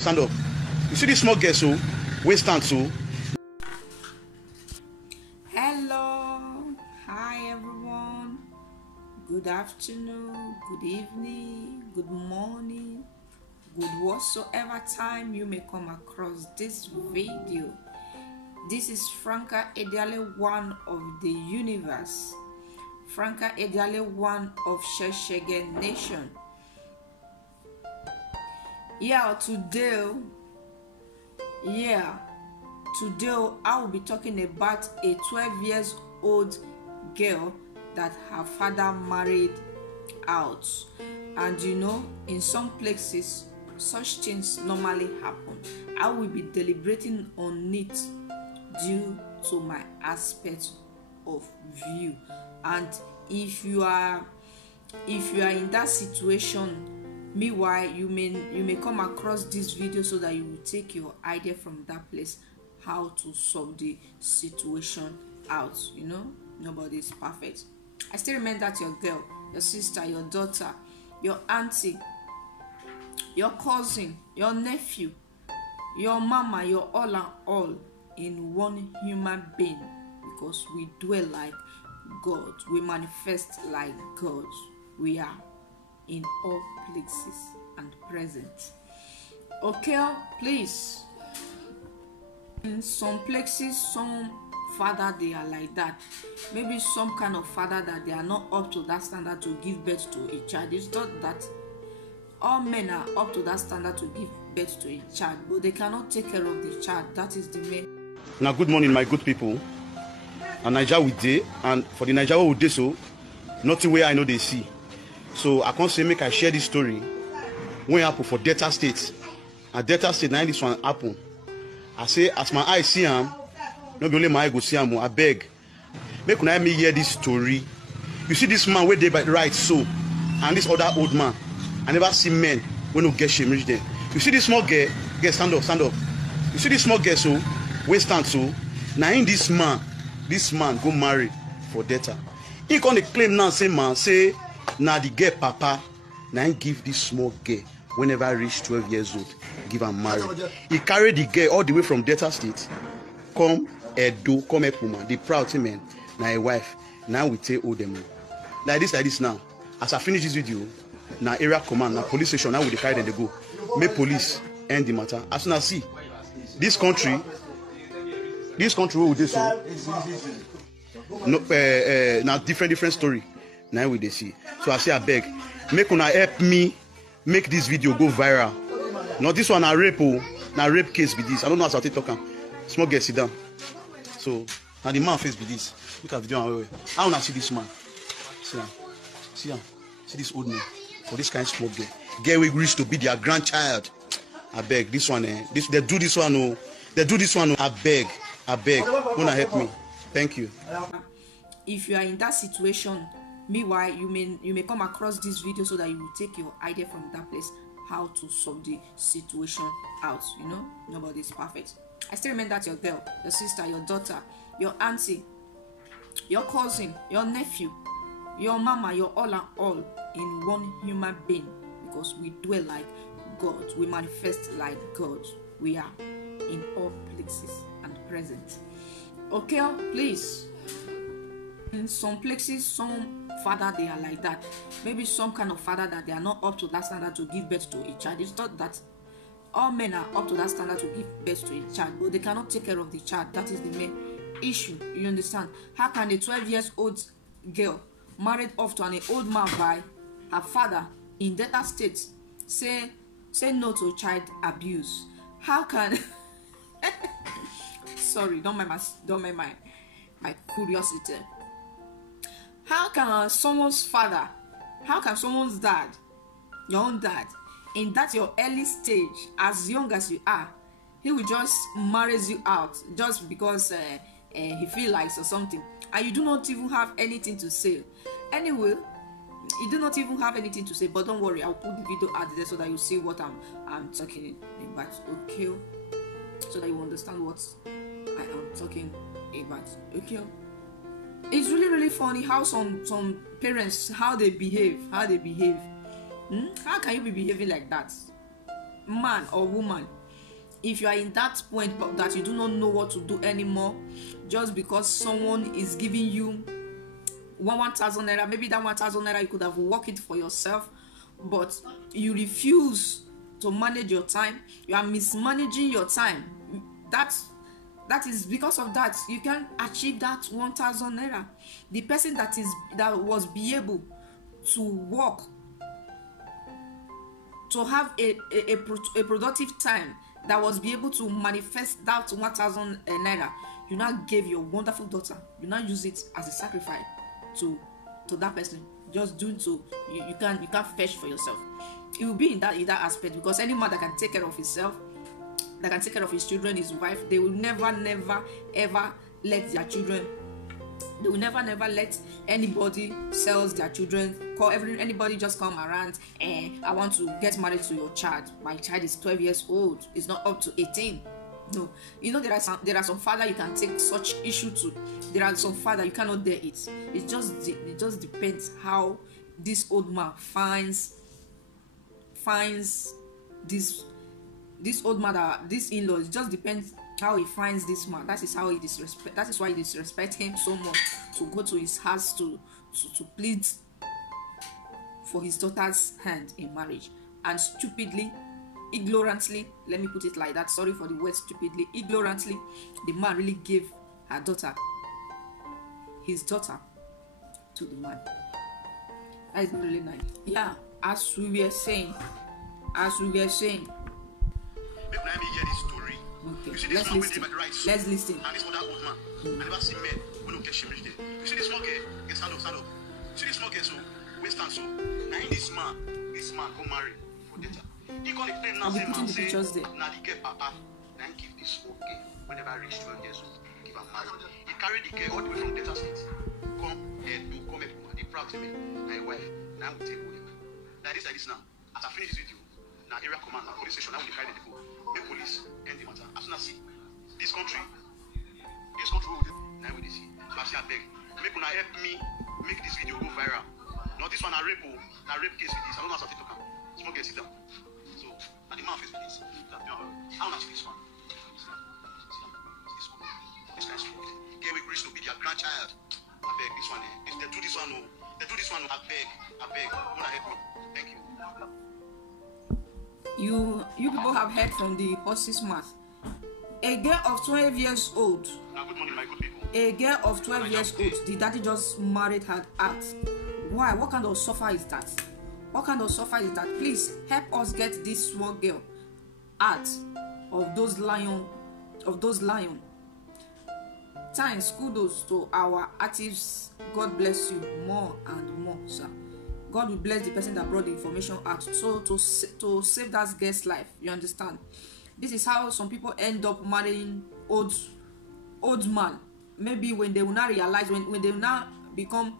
Stand up. You see this small girl, so we stand so. Hello, hi everyone. Good afternoon, good evening, good morning, good whatsoever time you may come across this video. This is Franca Ediale, one of the universe. Franca Ediale, one of Sheshege Nation. Today I will be talking about a 12 years old girl that her father married out. And you know, in some places such things normally happen. I will be deliberating on it due to my aspect of view. And if you are in that situation, meanwhile you may come across this video so that you will take your idea from that place how to solve the situation out. You know, nobody is perfect. I still remember that your girl, your sister, your daughter, your auntie, your cousin, your nephew, your mama, your all and all in one human being, because we dwell like God, we manifest like God, we are in all places and present. Okay, please. In some places, some father they are like that. Maybe some kind of father that they are not up to that standard to give birth to a child. It's not that all men are up to that standard to give birth to a child, but they cannot take care of the child. That is the main. Now, good morning, my good people. And Nigeria with day, and for the Nigeria with day, so nothing where I know they see. So I can't say make I share this story when it happen for Delta State. And Delta State, now this one happen. I say as my eye see him, not only my eye go see him, I beg. Make una me hear this story. You see this man where they by the right so, and this other old man. I never see men when no get shame reach there. You see this small girl, stand up, stand up. You see this small girl so, we stand so. Now in this man go marry for Delta. He can't claim now say man say. Now the girl papa now give this small girl whenever I reach 12 years old, give her marry. He carried the girl all the way from Delta State, come Edo, come Epuma, the proud man, now a wife. Now we take all them like this now. As I finish this video, now area command, now police station, now we carry them they go. Make police end the matter. As soon as see this country will do so. No, now different story. Now we they see. So I say I beg, make una help me make this video go viral. Now this one a rape, now rape case be this. I don't know how to talk. Small girl sit down. So now the man face be this. Look at video and I wanna see this man. See this old man for this kind of small girl. Girl we reach to be their grandchild. I beg this one. They do this one. Oh, they do this one. Oh. I beg. Wanna help me? Thank you. If you are in that situation, meanwhile you may come across this video so that you will take your idea from that place how to solve the situation out. You know, nobody is perfect. I still remember that your girl, your sister, your daughter, your auntie, your cousin, your nephew, your mama, your all and all in one human being, because we dwell like God, we manifest like God, we are in all places and present. Okay, please. In some places, some father they are like that. Maybe some kind of father that they are not up to that standard to give birth to a child. It's not that all men are up to that standard to give birth to a child, but they cannot take care of the child. That is the main issue. You understand? How can a 12 years old girl married off to an old man by her father in Delta State say no to child abuse? How can sorry, don't mind my curiosity. How can someone's father, how can someone's dad, your own dad, in that your early stage, as young as you are, he will just marries you out just because he feels like or something, and you do not even have anything to say. Anyway, you do not even have anything to say, but don't worry, I'll put the video out there so that you see what I'm talking about. Okay, so that you understand what I am talking about. Okay. It's really funny how some parents how they behave. How can you be behaving like that? man or woman, if you are in that point that you do not know what to do anymore, just because someone is giving you 1,000 naira, maybe that 1,000 naira you could have worked it for yourself, but you refuse to manage your time, you are mismanaging your time. That is because of that you can achieve that 1,000 naira. The person that was be able to work, to have a productive time, that was be able to manifest that 1,000 naira, you now gave your wonderful daughter, you now use it as a sacrifice to that person. Just doing so, you can't fetch for yourself. It will be in that aspect, because any man that can take care of himself, that can take care of his children, his wife, they will never ever let their children, they will never let anybody sells their children, anybody just come around and I want to get married to your child. My child is 12 years old, it's not up to 18. No, you know, there are some father you can take such issue to. There are some father you cannot dare it. It just depends how this old man finds this old man, this in-law. It just depends how he finds this man. That is why he disrespect him so much, to go to his house to plead for his daughter's hand in marriage. And stupidly, ignorantly, let me put it like that, sorry for the word stupidly, ignorantly, the man really gave his daughter to the man. That is really nice. Yeah, as we were saying. Make me hear this story. Okay, You see this let's man listen. with the right suit, Let's listen. and this other old man. I never see men who don't get shame reach there. You see this small girl, get stand up. You see this small girl, so we stand so. Now this man go marry for data. He gonna explain now, say man say, now the girl papa, then give this small girl whenever I reach 12 years old, give her marriage. He carry the girl all the way from Delta State. Come help me. He proud to me. Now your wife, now we take with him. Like this now. As I finish this video, now area command, now police station, now we carry the people. Make police end the matter. As soon as see this country now we see. So I say I beg, make una help me make this video go viral. Now this one a rape case with this. I don't know how to talk. Small girl sit down. So now the man face with this. How much this one? This guy's fraud. Girl we reach to be their grandchild. I beg this one. If they do this one, I beg. Wanna help me? Thank you. You people have heard from the horse's mouth. A girl of 12 years old. Now good morning, my good people. A girl of 12 years old. The daddy just married her out. Why? What kind of suffer is that? Please help us get this small girl out of those lion. Thanks, kudos to our artists. God bless you more and more, sir. God will bless the person that brought the information out. So to save that girl's life, you understand? This is how some people end up marrying old man. Maybe when they will not realize, when they now become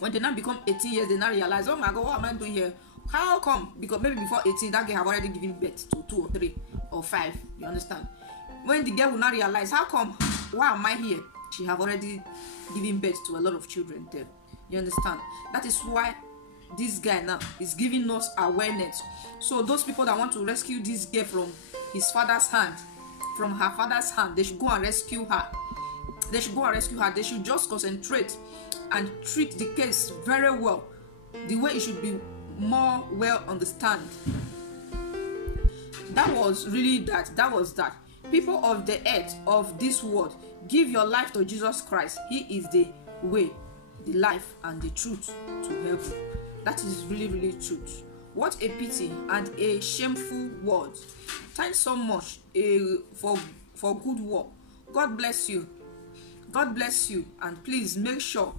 18 years, they now realize, oh my God, what am I doing here? How come? Because maybe before 18, that girl have already given birth to 2 or 3 or 5. You understand? When the girl will not realize, how come? Why am I here? She have already given birth to a lot of children there. You understand? That is why this guy now is giving us awareness. So those people that want to rescue this girl from her father's hand, they should go and rescue her. They should just concentrate and treat the case very well, the way it should be more well understand. That was that. People of the earth, of this world, give your life to Jesus Christ. He is the way, the life, and the truth to heaven. That is really, really truth. What a pity and a shameful word. Thanks so much for good work. God bless you. And please make sure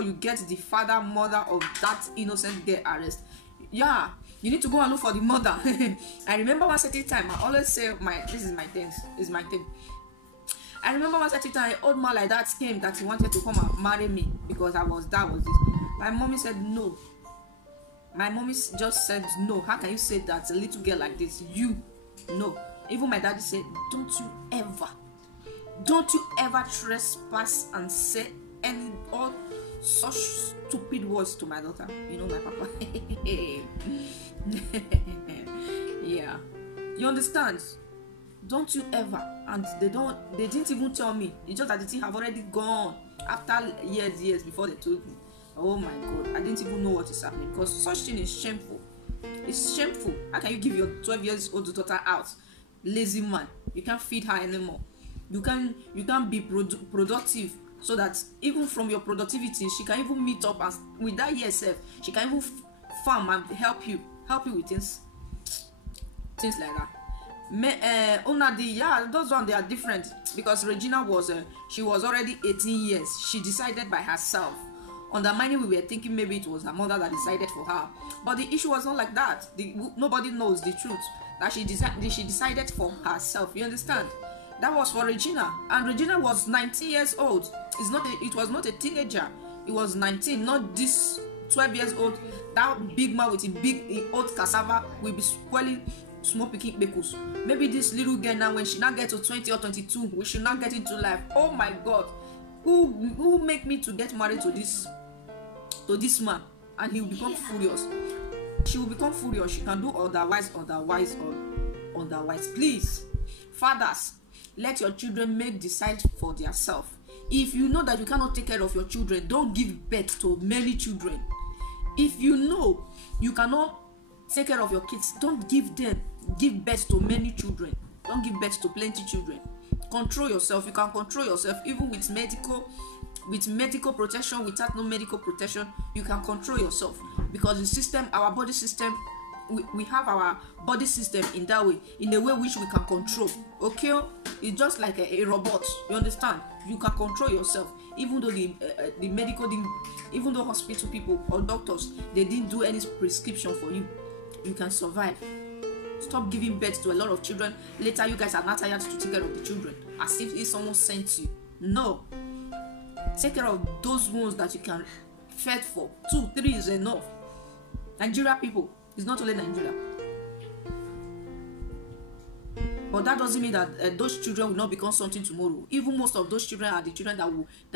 you get the father, mother of that innocent girl arrested. Yeah, you need to go and look for the mother. I remember one certain time, I always say this is my thing. I remember one certain time, an old man like that came that he wanted to come and marry me because that was this. My mommy said no. My mommy just said no. How can you say that a little girl like this? No. Even my daddy said, don't you ever trespass and say such stupid words to my daughter. You know, my papa. Yeah, you understand? Don't you ever. And they didn't even tell me. It's just that the thing have already gone after years before they told me. Oh my God, I didn't even know what is happening, because such thing is shameful. It's shameful. How can you give your 12 years old daughter out? Lazy man. You can't feed her anymore. You can't be productive, so that even from your productivity, she can even meet up, and with that herself, she can even farm and help you with things like that. Those ones, they are different, because Regina she was already 18 years. She decided by herself. Undermining, we were thinking maybe it was her mother that decided for her, but the issue was not like that. Nobody knows the truth, that she decided for herself. You understand? That was for Regina, and Regina was 19 years old. It was not a teenager. It was 19, not this 12 years old. That big man with a big old cassava will be squalling small picking bekos. Maybe this little girl now, when she now get to 20 or 22, we should not get into life. Oh my God, who make me to get married to this man? And he will become furious. She will become furious. She can do otherwise. Please, fathers, let your children decide for themselves. If you know that you cannot take care of your children, don't give birth to many children. If you know you cannot take care of your kids, don't give birth to many children. Don't give birth to plenty children. Control yourself. You can control yourself even with medical protection. Without no medical protection, you can control yourself, because the system, our body system, we have our body system in that way, in a way which we can control. Okay, it's just like a robot. You understand? You can control yourself, even though the medical didn't, even though hospital people or doctors, they didn't do any prescription for you. You can survive. Stop giving birth to a lot of children. Later, you guys are not tired to take care of the children, as if someone sent you. No. Take care of those ones that you can fed for. 2, 3 is enough. Nigeria people, it's not only Nigeria. But that doesn't mean that those children will not become something tomorrow. Even most of those children are the children that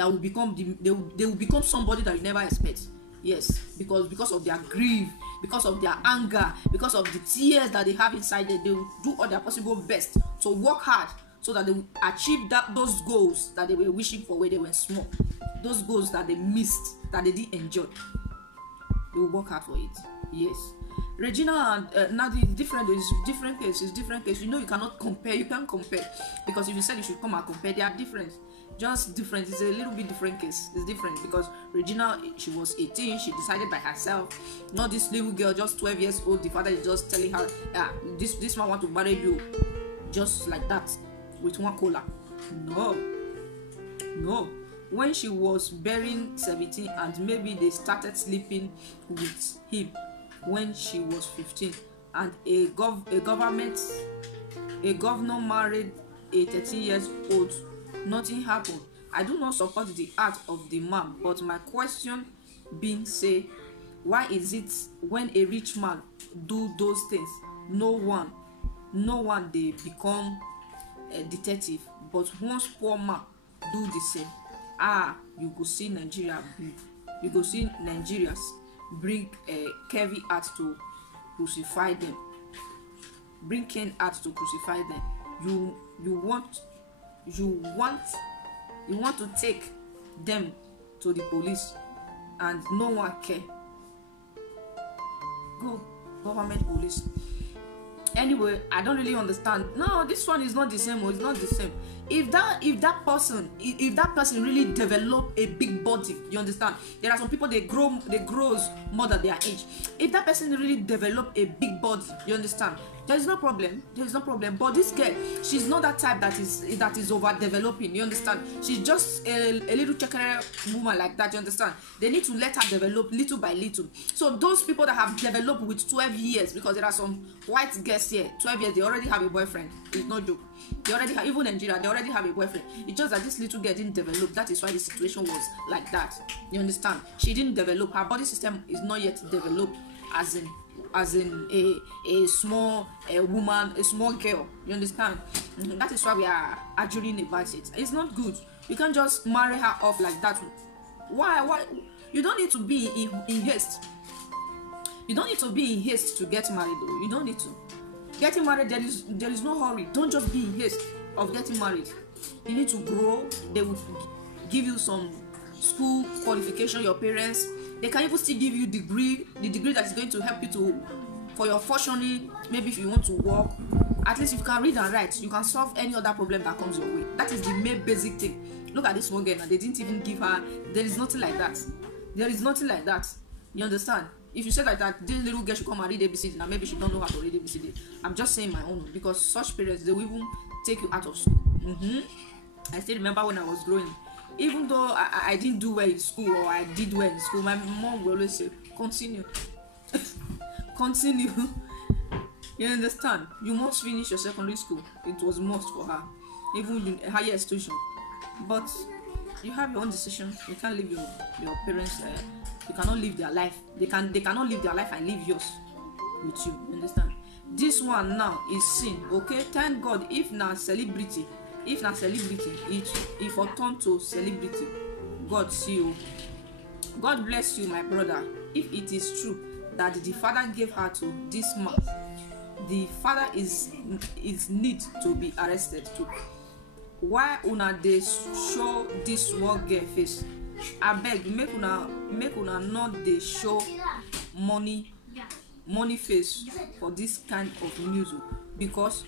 will become they will become somebody that you never expect. Yes, because of their grief, because of their anger, because of the tears that they have inside them, they will do all their possible best to work hard so that they will achieve those goals that they were wishing for when they were small, those goals that they missed, that they didn't enjoy. They will work hard for it. Yes. Regina and Nadi is different. It's different case. You know, you cannot compare. You can't compare, because if you said you should come and compare, they are different. Just different. It's a little bit different case. It's different because Regina, she was 18. She decided by herself. Not this little girl, just 12 years old. The father is just telling her, this man want to marry you, just like that, with one cola. No. When she was bearing 17, and maybe they started sleeping with him when she was 15, and a governor married a 13 years old, nothing happened. I do not support the act of the man, but my question being, say, why is it when a rich man do those things, no one they become a detective, but once poor man do the same, you go see Nigerians bring a Kevin art to crucify them, bring Ken art to crucify them. You want to take them to the police, and no one care. Go government police. Anyway, I don't really understand. No, this one is not the same. It's not the same. If that person really develop a big body, you understand? There are some people, they grow more than their age. If that person really develop a big body, you understand? There is no problem. But this girl, she's not that type that is overdeveloping. You understand? She's just a little checker woman like that. You understand? They need to let her develop little by little. So those people that have developed with 12 years, because there are some white girls here, 12 years, they already have a boyfriend. It's no joke. They already have, even Nigeria, they already have a boyfriend. It's just that this little girl didn't develop. That is why the situation was like that. You understand? She didn't develop. Her body system is not yet developed as in a small woman, a small girl. You understand? That is why we are arguing about it. It's not good. You can't just marry her off like that. Why You don't need to be in haste. You don't need to be in haste to get married though. You don't need to. Getting married, there is no hurry. Don't just be in haste of getting married. You need to grow. They will give you some school qualification, your parents. They can even still give you the degree that is going to help you for your fortuning. Maybe if you want to work, at least if you can read and write, you can solve any other problem that comes your way. That is the main basic thing. Look at this one girl now. They didn't even give her. There is nothing like that. There is nothing like that. You understand? If you say like that, this little girl should come and read ABCD, now maybe she don't know how to read ABCD. I'm just saying my own, because such parents, they will even take you out of school. I still remember when I was growing, even though I didn't do well in school, or I did well in school, my mom will always say, continue. Continue. You understand? You must finish your secondary school. It was must for her, even in higher institution. But you have your own decision. You can't leave your parents. You cannot live their life. They cannot live their life and live yours with you. You understand? This one now is sin. Okay, thank God. If na celebrity, if for turn to celebrity, God see you. God bless you, my brother. If it is true that the father gave her to this man, the father is need to be arrested too. Why una dey show this small girl face? Abeg, make una not dey show money face for this kind of news, because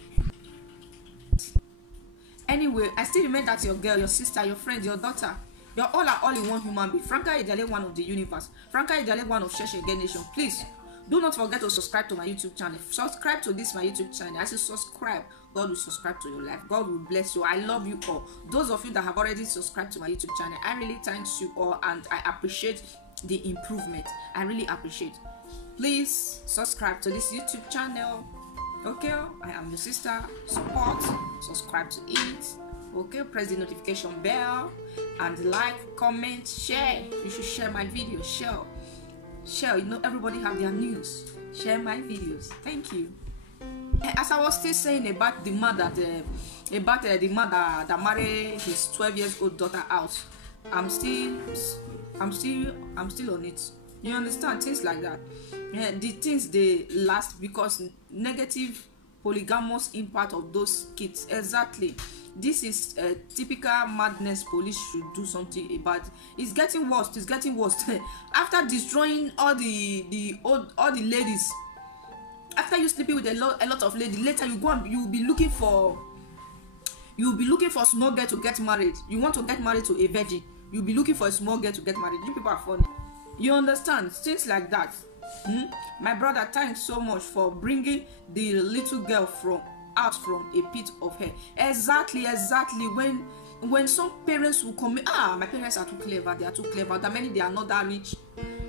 anyway, I still remember that your girl, your sister, your friend, your daughter, you're all in one human being. Franca Idale, one of the universe. Franca Idale, one of Sheshe Again Nation. Please do not forget to subscribe to my YouTube channel. Subscribe to my YouTube channel. As you subscribe, God will subscribe to your life. God will bless you. I love you all. Those of you that have already subscribed to my YouTube channel, I really thank you all, and I appreciate the improvement. I really appreciate. Please subscribe to this YouTube channel. Okay, I am your sister. Support, subscribe to it. Okay, press the notification bell and like, comment, share. You should share my video. Share. You know, everybody have their news. Share my videos. Thank you. As I was still saying about the man that married his 12 years old daughter out, I'm still on it. You understand? Things like that. The things they last because negative polygamous impact of those kids. Exactly. This is a typical madness. Police should do something about. It's getting worse. After destroying all the ladies, after you sleeping with a lot of ladies, later you go and you will be looking for a small girl to get married. You want to get married to a virgin, you'll be looking for a small girl to get married. You people are funny. You understand? Things like that. My brother, thanks so much for bringing the little girl out from a pit of hell. Exactly. When some parents will come, my parents are too clever. They are too clever. That many they are not that rich,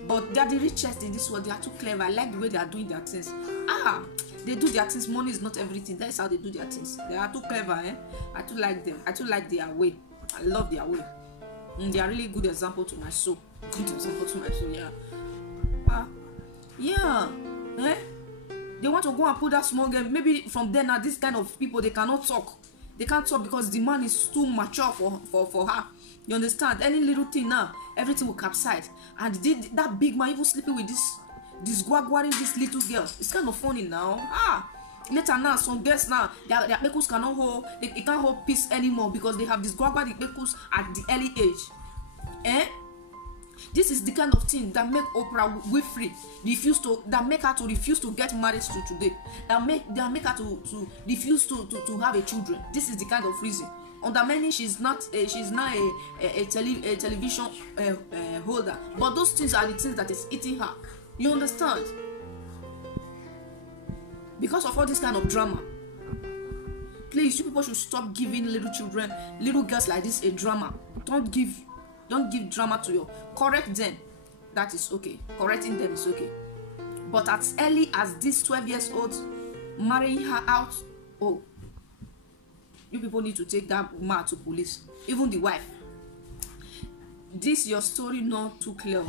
but they are the richest in this world. They are too clever. I like the way they are doing their things. They do their things. Money is not everything. That is how they do their things. They are too clever. I too like them. I too like their way. I love their way. They are really good example to my soul. Yeah. They want to go and put that small girl. Maybe from then now, this kind of people, they cannot talk. They can't talk because the man is too mature for her. You understand? Any little thing now, everything will capsize. And that big man even sleeping with this guaguaring this little girl. It's kind of funny now. Later now, some girls now, their pekos cannot hold. They can't hold peace anymore because they have this guaguaring pekos at the early age. This is the kind of thing that make Oprah Winfrey make her to refuse to get married to today. That make her to refuse to have a children. This is the kind of reason. Under many, she's not a television holder. But those things are the things that is eating her. You understand? Because of all this kind of drama. Please, you people should stop giving little girls like this a drama. Don't give drama to your. Correct them. That is okay. Correcting them is okay. But as early as this 12 years old, marrying her out, you people need to take that man to police. Even the wife. This your story not too clear.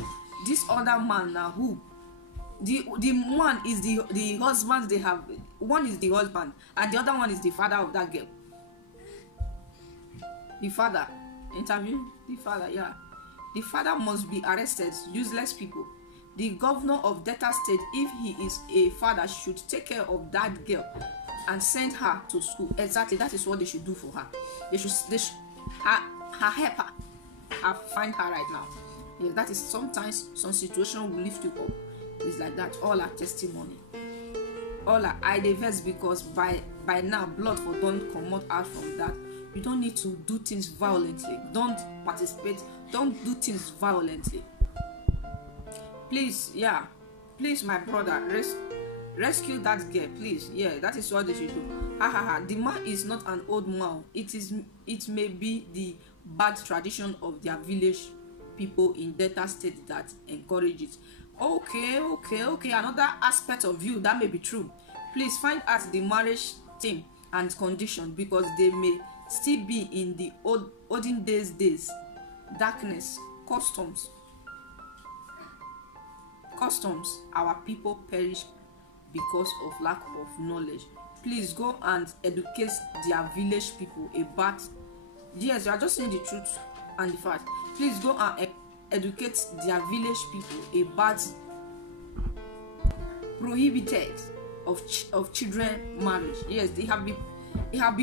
This other man now who? The one is the husband they have. One is the husband and the other one is the father of that girl. The father. Interview the father, yeah. The father must be arrested. Useless people. The governor of Delta State, if he is a father, should take care of that girl and send her to school. Exactly, that is what they should do for her. They should her help her. I find her right now. Yeah, that is sometimes some situation will lift you up. It's like that. All are testimony. All are I diverse because by now blood for don't come out from that. You don't need to do things violently. Don't participate. Don't do things violently. Please, yeah. Please, my brother, rescue that girl, please. Yeah, that is what they should do. Ha ha ha. The man is not an old man. It may be the bad tradition of their village people in Delta State that encourage it. Okay. Another aspect of you that may be true. Please find out the marriage thing and condition, because they may still be in the olden days, darkness, customs. Our people perish because of lack of knowledge. Please go and educate their village people about. Yes, you are just saying the truth and the fact. Please go and educate their village people about prohibited of children marriage. Yes, they have been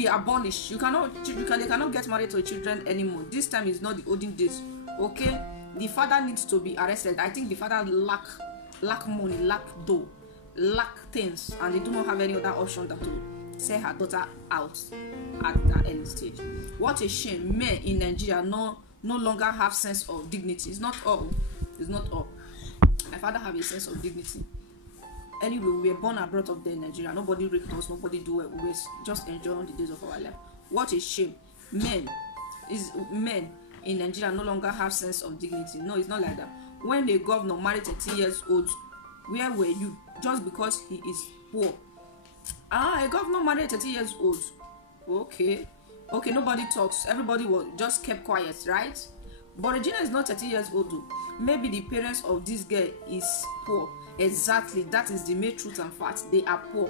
abolished. They cannot get married to children anymore. This time is not the olden days. Okay, the father needs to be arrested. I think the father lack money, lack dough, lack things, and they do not have any other option than to sell her daughter out at that early stage. What a shame. Men in Nigeria no longer have sense of dignity. It's not all. My father have a sense of dignity. Anyway, we were born and brought up there in Nigeria. Nobody raped us, nobody do it. We were just enjoying the days of our life. What a shame. Men in Nigeria no longer have sense of dignity. No, it's not like that. When a governor married 30 years old, where were you? Just because he is poor. A governor married 30 years old. Okay, nobody talks. Everybody was just kept quiet, right? But Regina is not 30 years old though. Maybe the parents of this girl is poor. Exactly, that is the main truth and fact. They are poor.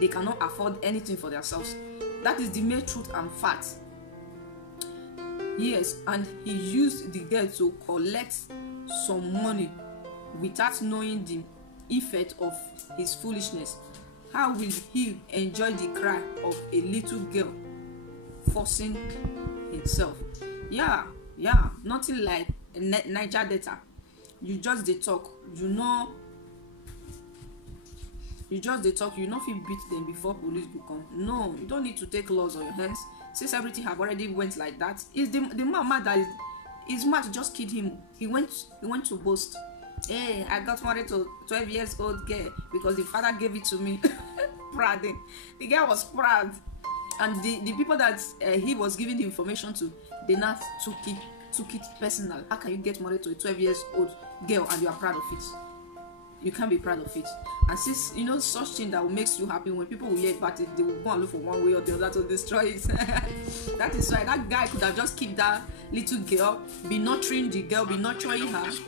They cannot afford anything for themselves. That is the main truth and fact. Yes, and he used the girl to collect some money without knowing the effect of his foolishness. How will he enjoy the cry of a little girl forcing himself? Yeah, nothing like Niger Delta. You just dey talk, you not feel beat them before police will come. No, you don't need to take laws on your hands. Since everything have already went like that, is the man mad that is mad to just kid him. He went to boast. Hey, I got married to 12 years old girl because the father gave it to me. Proud. The girl was proud, and the people that he was giving the information to, they not took it personal. How can you get married to a 12 years old girl and you are proud of it? You can't be proud of it. And since you know such thing that makes you happy, when people will hear about it, they will go and look for one way or the other to destroy it. That is why that guy could have just kept that little girl, be nurturing the girl, be nurturing her. So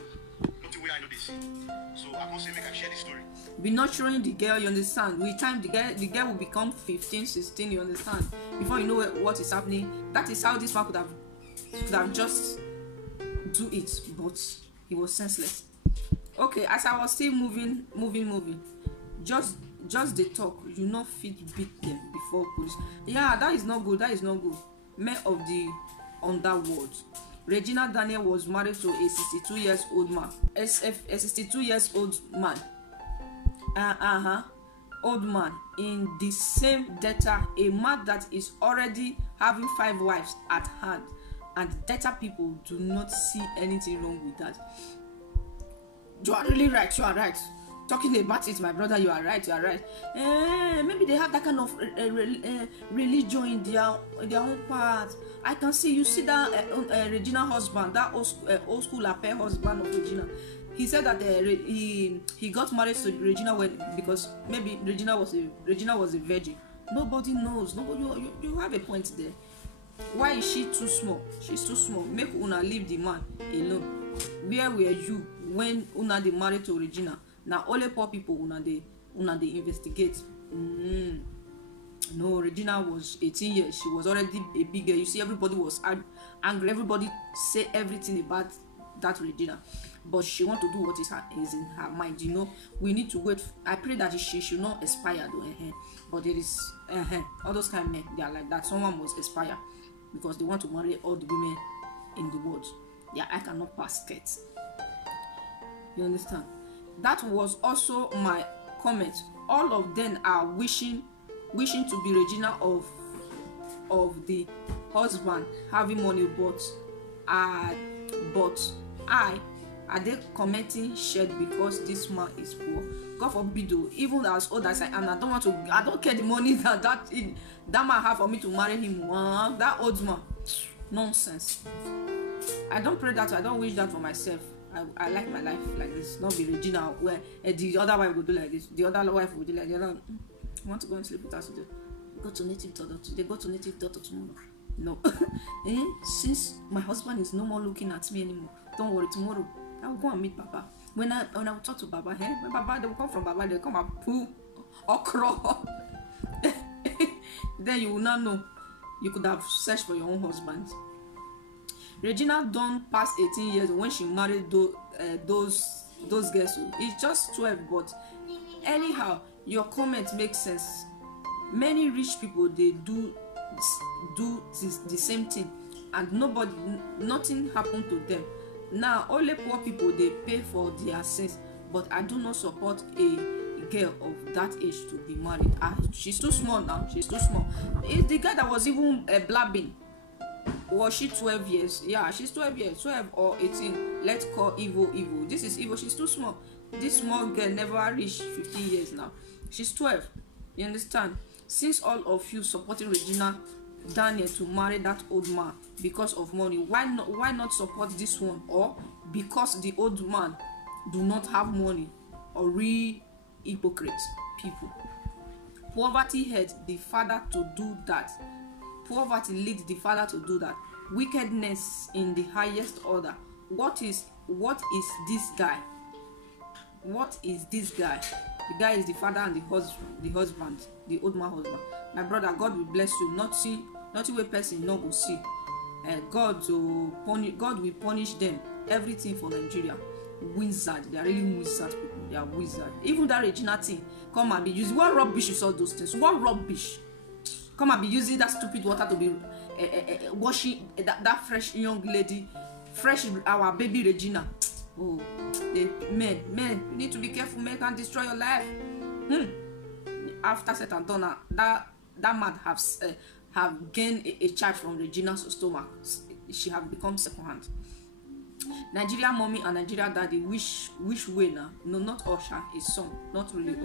I can't say make I share this story. Be nurturing the girl, you understand? With time the girl will become 15, 16, you understand? Before you know what is happening. That is how this man could have just do it, but he was senseless. Okay, as I was still moving, just the talk, you not fit beat them before police. Yeah, that is not good. Men of the underworld. Regina Daniel was married to a 62 years old man. A 62 years old man. Old man in the same Delta, a man that is already having 5 wives at hand, and Delta people do not see anything wrong with that. You are really right. You are right. Talking about it, my brother, you are right. Maybe they have that kind of religion in their own part. I can see. You see that Regina husband, that old school affair husband of Regina. He said that he got married to Regina because maybe Regina was a virgin. Nobody knows. You have a point there. Why is she too small? She's too small. Make Una leave the man alone. Where were you when Una dey married to Regina? Now only poor people Una dey investigate. No, Regina was 18 years. She was already a big girl. You see, everybody was angry. Everybody say everything about that Regina, but she want to do what is in her mind. You know, we need to wait. I pray that she should not expire though. But there is all those kind of men, they are like that. Someone must expire because they want to marry all the women in the world. Their eye cannot pass skirts. You understand? That was also my comment. All of them are wishing to be Regina of the husband having money, but are they commenting shed because this man is poor? God forbid though, even as old as I am, I don't care the money that man have for me to marry him. That old man, nonsense. I don't pray that, I don't wish that for myself. I like my life like this, not be Regina where the other wife will do like this, the other wife will do like the other. I want to go and sleep with us today. Go to native daughter today, go to native daughter tomorrow. No. Since my husband is no more looking at me anymore, don't worry, tomorrow I will go and meet Baba. When I will talk to Baba, when Baba, they will come from Baba, they will come and poo or crawl. Then you will not know. You could have searched for your own husband. Regina done past 18 years when she married those girls. It's just 12, but anyhow, your comment makes sense. Many rich people, they do the same thing, and nothing happened to them. Now only poor people, they pay for their sins. But I do not support a girl of that age to be married. She's too small now. She's too small. It's the guy that was even blabbing. Was she 12 years? Yeah, she's 12 years, 12 or 18. Let's call Evo. This is Evo. She's too small. This small girl never reached 15 years now. She's 12. You understand? Since all of you supporting Regina Daniel to marry that old man because of money, why not support this one? Or because the old man do not have money, or real hypocrite people? Poverty led the father to do that. Poverty leads the father to do that. Wickedness in the highest order. What is this guy? What is this guy? The guy is the father and the husband, the old man husband. My brother, God will bless you. Nothing way person no go see. God will punish them. Everything for Nigeria. Wizard, they are really wizard people. They are wizard. Even that Regina thing, come and be using. What rubbish is all those things? What rubbish? Come and be using that stupid water to be washing that fresh young lady, fresh our baby Regina. Oh, men, you need to be careful. Men can destroy your life. After said and done, that man have gained a child from Regina's stomach. She have become second hand. Nigeria mommy and Nigeria daddy wish way now. No, not Usher, his son, not really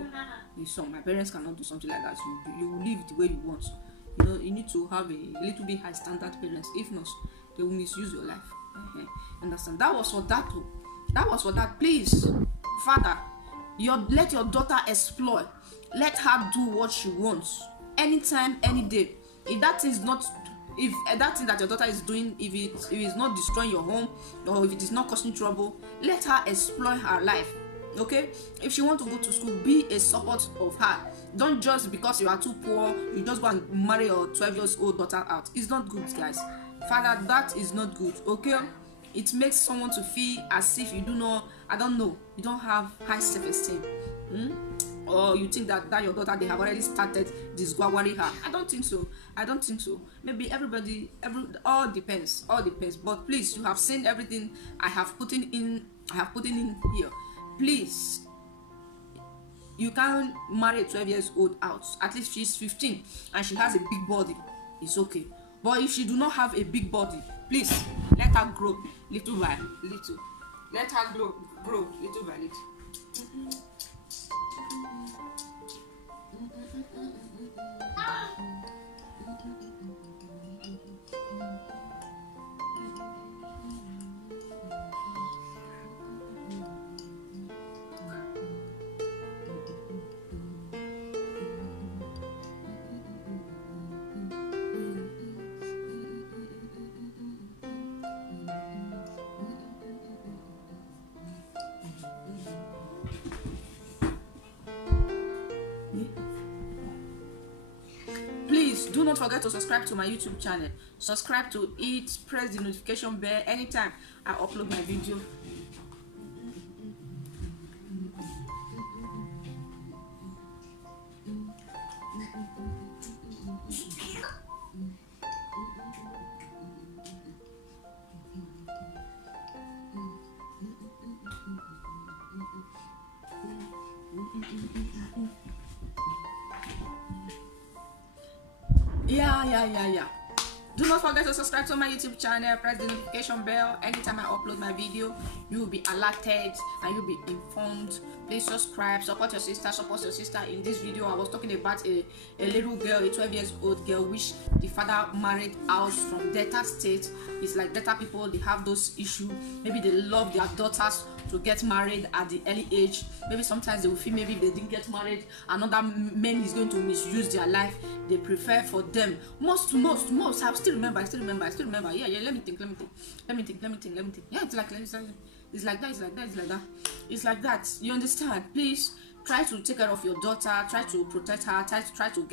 his son. My parents cannot do something like that. You will live the way you want. You know, you need to have a little bit high standard parents. If not, they will misuse your life. Understand? That was for that too. That was for that. Please, Father, let your daughter explore. Let her do what she wants. Anytime, any day. If that is not, if that thing that your daughter is doing, if it is not destroying your home, or if it is not causing trouble, let her explore her life. Okay? If she wants to go to school, be a support of her. Don't just because you are too poor, you just go and marry your 12 years old daughter out. It's not good, guys. Father, that is not good. Okay? It makes someone to feel as if you do not, I don't know, you don't have high self-esteem. Or you think that your daughter, they have already started disguaguaring her. I don't think so. Maybe all depends. But please, you have seen everything I have put in here. Please, you can't marry a 12 years old out. At least she's 15 and she has a big body. It's okay. But if she do not have a big body, please let her grow little by little. Let her grow little by little. please do not forget to subscribe to my YouTube channel. Subscribe to it, press the notification bell anytime I upload my video. Yeah. Do not forget to subscribe to my YouTube channel, press the notification bell. Anytime I upload my video, you will be alerted and you'll be informed. Please subscribe, support your sister. In this video, I was talking about a little girl, a 12 years old girl, which the father married out from Delta State. It's like Delta people, they have those issues. Maybe they love their daughters to get married at the early age. Maybe sometimes they will feel maybe if they didn't get married, another man is going to misuse their life. They prefer for them. Most. I still remember. Yeah. Let me think. Yeah, it's like that. You understand? Please try to take care of your daughter. Try to protect her. Try to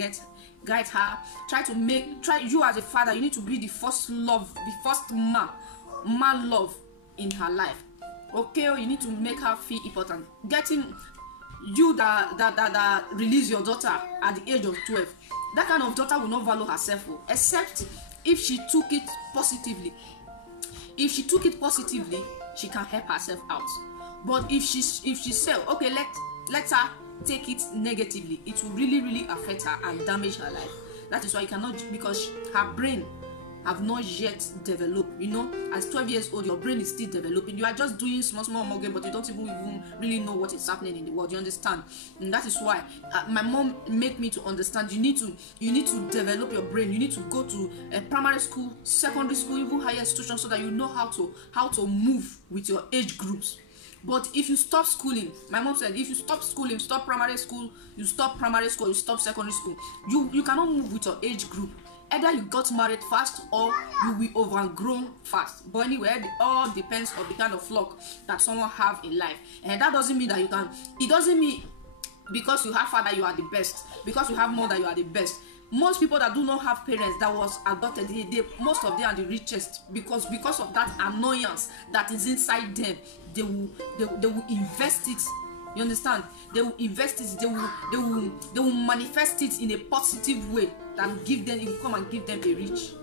guide her. Try you as a father. You need to be the first love, the first man love in her life. Okay, you need to make her feel important. Getting you that release your daughter at the age of 12. That kind of daughter will not value herself, except if she took it positively. If she took it positively, she can help herself out. But if she said, okay, let her take it negatively, it will really affect her and damage her life. That is why you cannot, because her brain have not yet developed. You know, as 12 years old, your brain is still developing. You are just doing small mortgage, but you don't even really know what is happening in the world. You understand? And that is why my mom made me to understand. You need to develop your brain. You need to go to a primary school, secondary school, even higher institution, so that you know how to move with your age groups. But if you stop schooling, my mom said, if you stop schooling, stop primary school, you stop secondary school, you cannot move with your age group. Either you got married fast or you will overgrown fast. But anyway, it all depends on the kind of luck that someone have in life. And that doesn't mean that you can. It doesn't mean because you have father you are the best. Because you have mother you are the best. Most people that do not have parents that was adopted, most of them are the richest because of that annoyance that is inside them. They will invest it. You understand? They will invest it. They will manifest it in a positive way that will give them. It will come and give them a richness.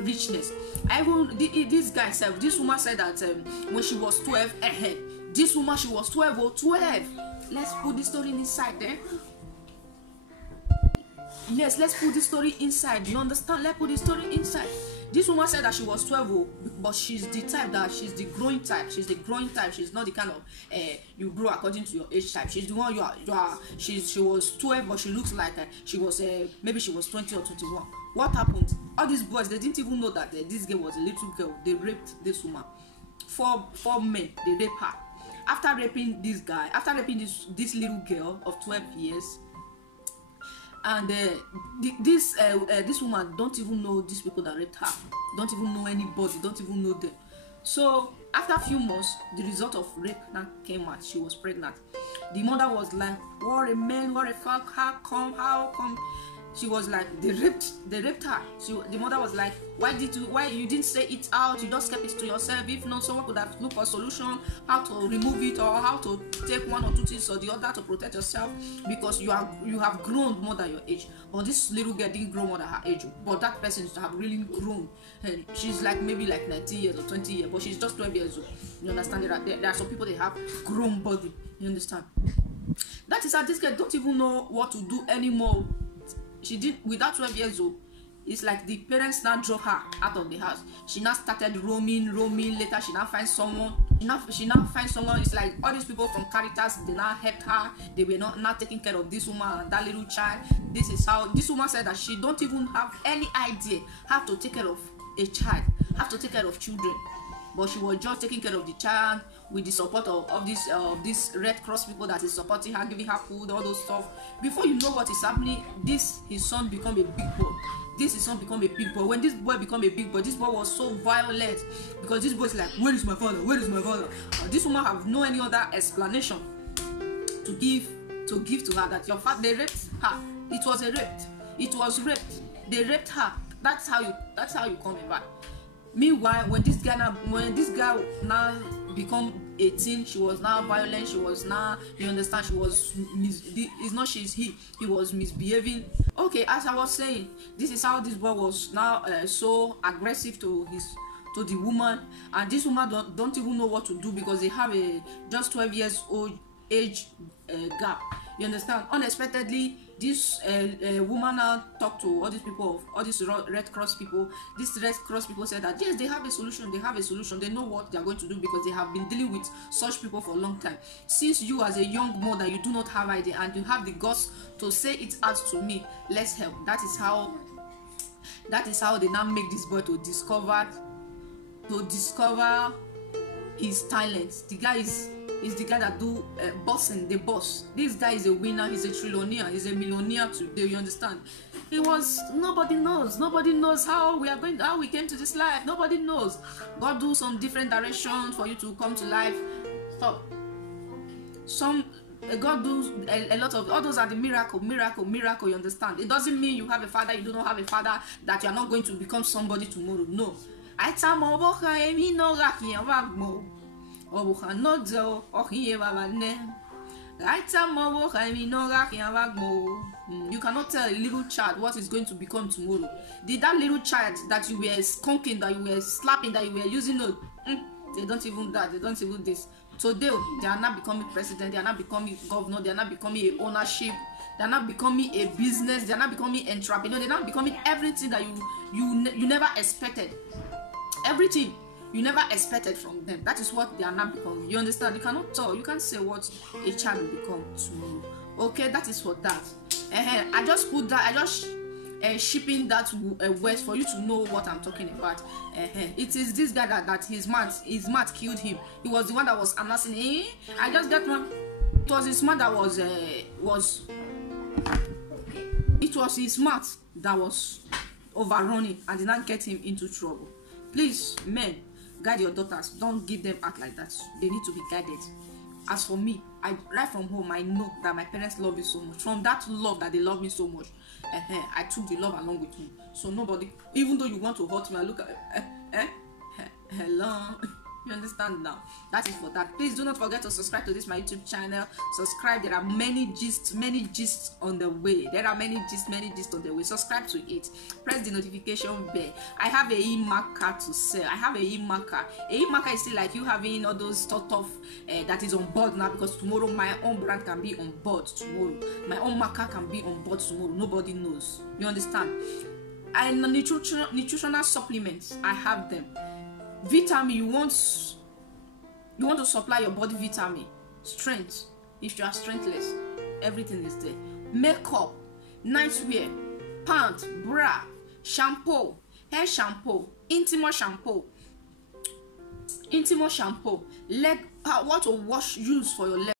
This guy said. This woman said that when she was 12, this woman she was 12 or 12. Let's put this story inside there. Yes, let's put this story inside. You understand? Let's put this story inside. This woman said that she was 12, but she's the type that she's the growing type. She's the growing type. She's not the kind of you grow according to your age type. She's the one you are. She was 12, but she looks like she was maybe she was 20 or 21. What happened? All these boys, they didn't even know that this girl was a little girl. They raped this woman. Four men, they raped her. After raping this guy, after raping this little girl of 12 years. And this woman don't even know these people that raped her. Don't even know anybody. Don't even know them. So after a few months, the result of rape now came out. She was pregnant. The mother was like, "What a man! What a fuck! How come?" She was like, they raped her. The mother was like, why you didn't say it out? You just kept it to yourself. If not, someone could have looked for a solution, how to remove it or how to take one or two things or the other to protect yourself, because you have grown more than your age. But this little girl didn't grow more than her age. But that person have really grown. And she's like maybe like 19 years or 20 years, but she's just 12 years old. You understand? There are some people that have grown body. You understand? That is how this girl don't even know what to do anymore. She did without 12 years old. It's like the parents now drove her out of the house. She now started roaming. Later, she now finds someone. She now finds someone. It's like all these people from Caritas. They now helped her. They were not taking care of this woman and that little child. This is how this woman said that she don't even have any idea how to take care of a child, how to take care of children. But she was just taking care of the child with the support of this Red Cross people that is supporting her, giving her food, all those stuff. Before you know what is happening, his son become a big boy. His son become a big boy. When this boy become a big boy, this boy was so violent because this boy is like, where is my father? Where is my father? This woman have no any other explanation to give to her that your father, they raped her. It was a rape. It was raped. They raped her. That's how you come back. Meanwhile, when this guy now become 18, she was now violent. She was now, you understand, she was it's not she's he was misbehaving. Okay, as I was saying, this is how this boy was now so aggressive to the woman, and this woman don't even know what to do because they have a just 12 years old age gap. You understand? Unexpectedly, this woman now talked to all these people, all these Red Cross people. These Red Cross people said that yes, they have a solution. They have a solution. They know what they are going to do because they have been dealing with such people for a long time. Since you, as a young mother, you do not have idea and you have the guts to say it out to me, let's help. That is how they now make this boy to discover his talents. The guy is the guy that do bossing, the boss. This guy is a winner. He's a trillionaire. He's a millionaire today. You understand? Nobody knows how we came to this life. Nobody knows. God do some different directions for you to come to life. Stop. God do a lot of, all those are the miracle. You understand? It doesn't mean you have a father, you do not have a father, that you are not going to become somebody tomorrow. No. You cannot tell a little child what is going to become tomorrow. That little child that you were skunking, that you were slapping, that you were using, they don't even that, they don't even this. So they are not becoming president, they are not becoming governor, they are not becoming a ownership, they are not becoming a business, they are not becoming entrepreneur, they are not becoming everything that you never expected. Everything you never expected from them. That is what they are not becoming. You understand? You cannot tell. You can't say what a child will become tomorrow. Okay, that is for that. I just put that. I just shipping that word for you to know what I'm talking about. It is this guy that his mat killed him. He was the one that was announcing. I just got one. It was his mat that was. It was his mat that was overrunning and did not get him into trouble. Please, men, guide your daughters. Don't give them act like that. They need to be guided. As for me, right from home, I know that my parents love me so much. From that love that they love me so much, I took the love along with me. So nobody, even though you want to hurt me, I look at hello. You understand now? That is for that. Please do not forget to subscribe to this my YouTube channel. Subscribe. There are many gists on the way. On the way. Subscribe to it. Press the notification bell. I have a e-marker to sell. I have a e-marker. A e-marker is still like you having all those stuff that is on board now, because tomorrow my own brand can be on board tomorrow. My own marker can be on board tomorrow. Nobody knows. You understand? And nutritional supplements, I have them. Vitamin, you want to supply your body vitamin, strength. If you are strengthless, everything is there. Makeup, nightwear, pants, bra, shampoo, hair shampoo, Intimo shampoo, leg, what to wash, use for your leg.